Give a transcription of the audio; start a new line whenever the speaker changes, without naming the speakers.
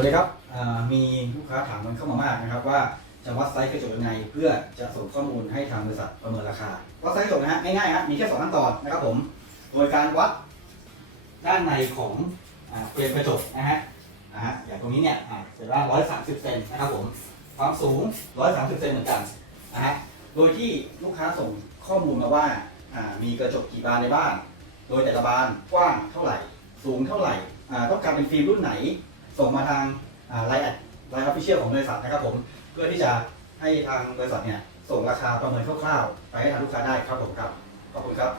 วัสดีครับมีลูกค้าถามกันเข้ามามากนะครับว่าจะวัดไซส์กระจกยังไง เพื่อจะส่งข้อมูลให้ทางบริษัทประเมินราคาวัดไซส์กระจกนะฮะง่ายๆฮะมีแค่สองขั้นตอนนะครับผมโดยการวัดด้านในของอ่าเฟรมกระจกนะฮะนะฮะอย่างตรงนี้เนี่ยอ่าเสร็จว่า130 เซนนะครับผมความสูง 130 เซนเหมือนกันนะฮะโดยที่ลูกค้าส่งข้อมูลมาว่ามีกระจกกี่บานในบ้าน โดยแต่ละบานกว้างเท่าไหร่ สูงเท่าไหร่ต้องการเป็นฟิล์มรุ่นไหน ส่งมาทางไลน์แอดไลน์ออฟฟิเชียลของบริษัทนะครับผมเพื่อที่จะให้ทางบริษัทเนี่ยส่งราคาประเมินคร่าวๆ ไปให้ทางลูกค้าได้ครับผมครับ ขอบคุณครับ